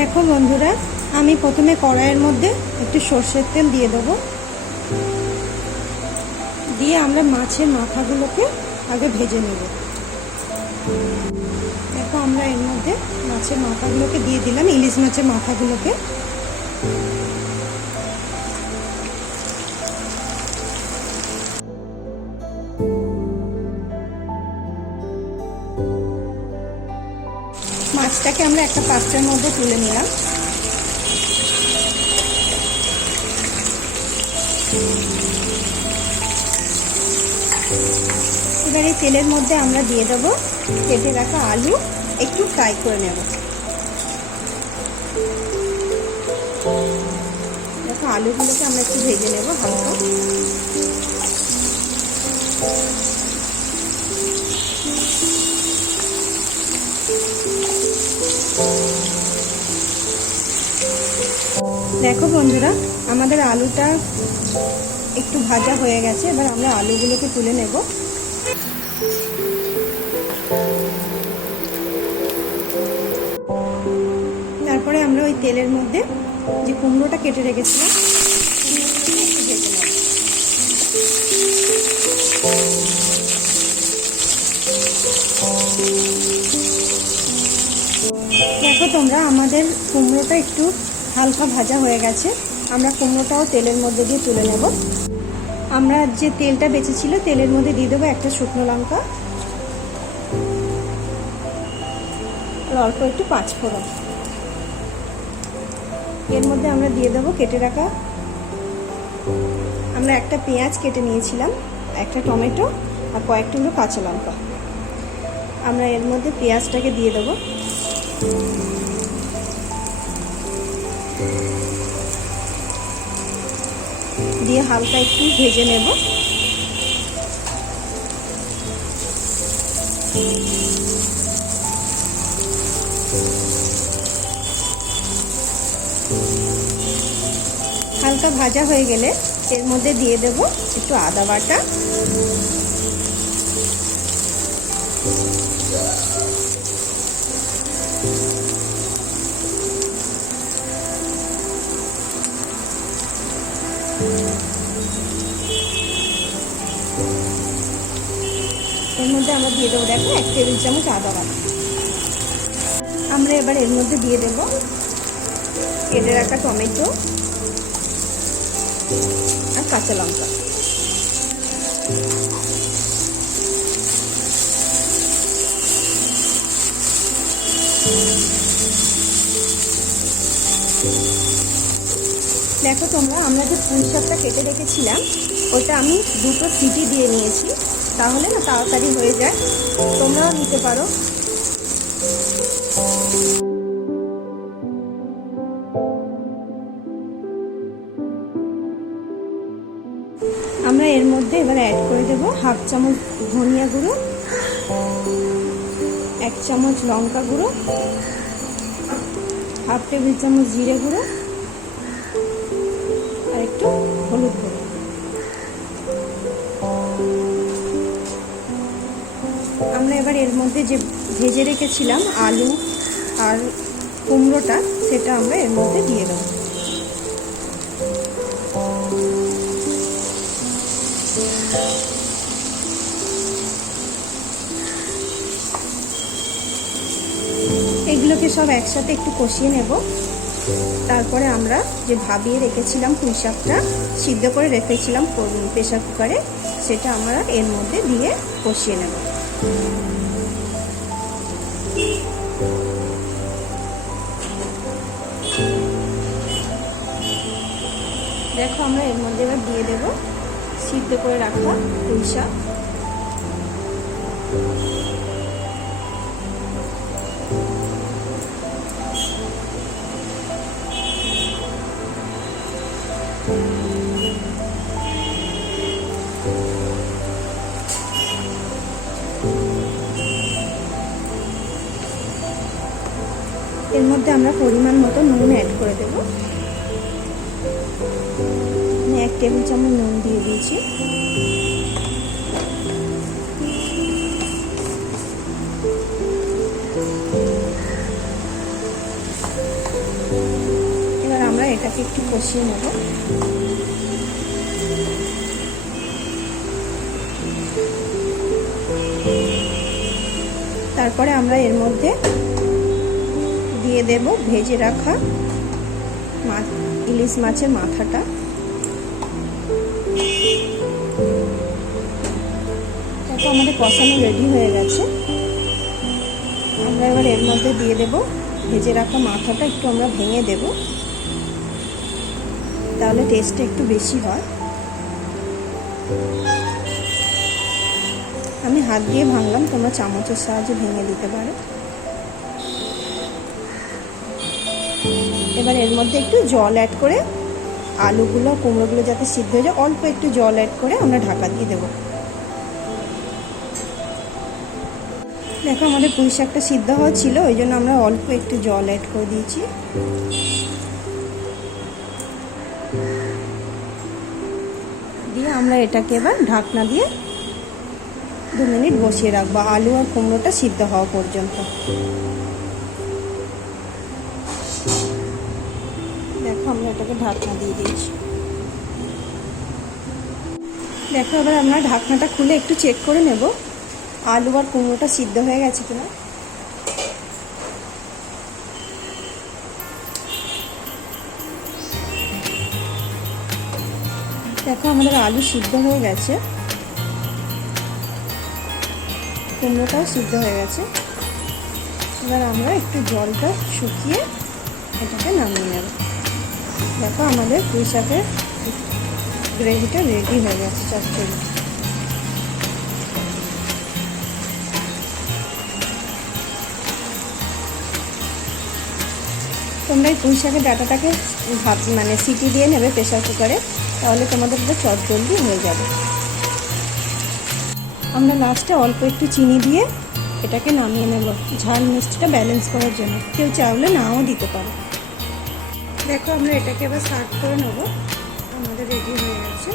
দেখো বন্ধুরা, আমি প্রথমে কড়াইয়ের মধ্যে একটু সর্ষের তেল দিয়ে দেবো। দিয়ে আমরা মাছের মাথাগুলোকে আগে ভেজে নেব। দেখো আমরা এর মধ্যে মাছের মাথাগুলোকে দিয়ে দিলাম, ইলিশ মাছের মাথাগুলোকে। মাছটাকে আমরা একটা পাত্রের মধ্যে তুলে নিলাম। এবার এই তেলের মধ্যে আমরা দিয়ে দেবো কেটে রাখা আলু, একটু ফ্রাই করে নেব। দেখো আলুগুলোকে আমরা একটু ভেজে নেব হালকা। দেখো বন্ধুরা, আমাদের আলুটা একটু ভাজা হয়ে গেছে। এবার আমরা আলুগুলোকে তুলে নেব। তারপরে আমরা ওই তেলের মধ্যে যে কুমড়োটা কেটে রেখেছিলাম দেখো তোমরা, আমাদের কুমড়োটা একটু হালকা ভাজা হয়ে গেছে। আমরা কুমড়োটাও তেলের মধ্যে দিয়ে তুলে নেব। আমরা যে তেলটা বেঁচেছিল তেলের মধ্যে দিয়ে দেবো একটা শুকনো লঙ্কা আর অল্প একটু পাঁচফোড়ন। এর মধ্যে আমরা দিয়ে দেবো কেটে রাখা, আমরা একটা পেঁয়াজ কেটে নিয়েছিলাম, একটা টমেটো আর কয়েকটুকরো কাঁচা লঙ্কা। আমরা এর মধ্যে পেঁয়াজটাকে দিয়ে দেবো। দিয়ে হালকা একটু ভেজে নেব। হালকা ভাজা হয়ে গেলে এর মধ্যে দিয়ে দেব একটু আদা বাটা, এর মধ্যে আমরা দিয়ে দেবো দেখো 1 টেবিল চামচ আদা বাটা। আমরা এবার এর মধ্যে দিয়ে দেব কেটে রাখা টমেটো আর কাঁচা লঙ্কা। দেখো তোমরা, আমরা যে পুঁই শাকটা কেটে রেখেছিলাম ওটা আমি 2টো সিটি দিয়ে নিয়েছি, তাহলে না তাড়াতাড়ি হয়ে যায়। তোমরাও নিতে পারো। আমরা এর মধ্যে এবার অ্যাড করে দেবো 1/2 চামচ ধনিয়া গুঁড়ো, 1 চামচ লঙ্কা গুঁড়ো, 1/2 টেবিল চামচ জিরে গুঁড়ো আর একটু হলুদ গুঁড়ো। আমরা এবার এর মধ্যে যে ভেজে রেখেছিলাম আলু আর কুমড়োটা, সেটা আমরা এর মধ্যে দিয়ে দেবো। এগুলোকে সব একসাথে একটু কষিয়ে নেব। তারপরে আমরা যে ভাবিয়ে রেখেছিলাম পুঁই শাকটা, সিদ্ধ করে রেখেছিলাম প্রেসার কুকারে, সেটা আমরা এর মধ্যে দিয়ে কষিয়ে নেব। দেখো আমরা এর মধ্যে এবার দিয়ে দেব সিদ্ধ করে রাখা পুঁই শাক। এর মধ্যে আমরা পরিমাণ মতো নুন অ্যাড করে দেব। 1 টেবিল চামচ নুন দিয়ে দিয়েছি। এটাকে একটু কষিয়ে নেব। তারপরে আমরা এর মধ্যে দিয়ে দেব ভেজে রাখা ইলিশ মাছের মাথাটা। তারপর আমাদের কষানো রেডি হয়ে গেছে। আমরা এবার এর মধ্যে দিয়ে দেব ভেজে রাখা মাথাটা, একটু আমরা ভেঙে দেব, তাহলে টেস্টটা একটু বেশি হয়। আমি হাত দিয়ে ভাঙলাম, তোমরা চামচের সাহায্যে ভেঙে দিতে পারো। এবার এর মধ্যে একটু জল অ্যাড করে, আলুগুলো কুমড়োগুলো যাতে সিদ্ধ হয়ে যায়, অল্প একটু জল অ্যাড করে আমরা ঢাকা দিয়ে দেবো। দেখো আমাদের পুঁই শাকটা সিদ্ধ হওয়া ছিল, ওই জন্য আমরা অল্প একটু জল অ্যাড করে দিয়েছি। দিয়ে আমরা এটাকে এবার ঢাকনা দিয়ে 2 মিনিট বসিয়ে রাখবো, আলু আর কুমড়োটা সিদ্ধ হওয়া পর্যন্ত। দেখো আমরা এটাকে ঢাকনা দিয়ে দিয়েছি। দেখো এবার আমরা ঢাকনাটা খুলে একটু চেক করে নেব আলু আর কুমড়োটা সিদ্ধ হয়ে গেছে কিনা। দেখো আমাদের আলু সিদ্ধ হয়ে গেছে, কুমড়োটাও সিদ্ধ হয়ে গেছে। এবার আমরা একটু জলটা শুকিয়ে এটাকে নামিয়ে নেব। দেখো আমাদের পুঁই শাকের গ্রেভিটা রেডি হয়ে গেছে চচ্চড়ি। তোমরা এই পুঁই শাকের ডাঁটাটাকে মানে সিটি দিয়ে নেবে প্রেসার কুকারে, তাহলে তোমাদের এটা চটজলদি হয়ে যাবে। আমরা লাস্টে অল্প একটু চিনি দিয়ে এটাকে নামিয়ে নেব, ঝাল মিষ্টিটা ব্যালেন্স করার জন্য। কেউ চাইলে নাও দিতে পারো। দেখো আমরা এটাকে এবার সার্ভ করে নেব, আমাদের রেডি হয়ে গেছে।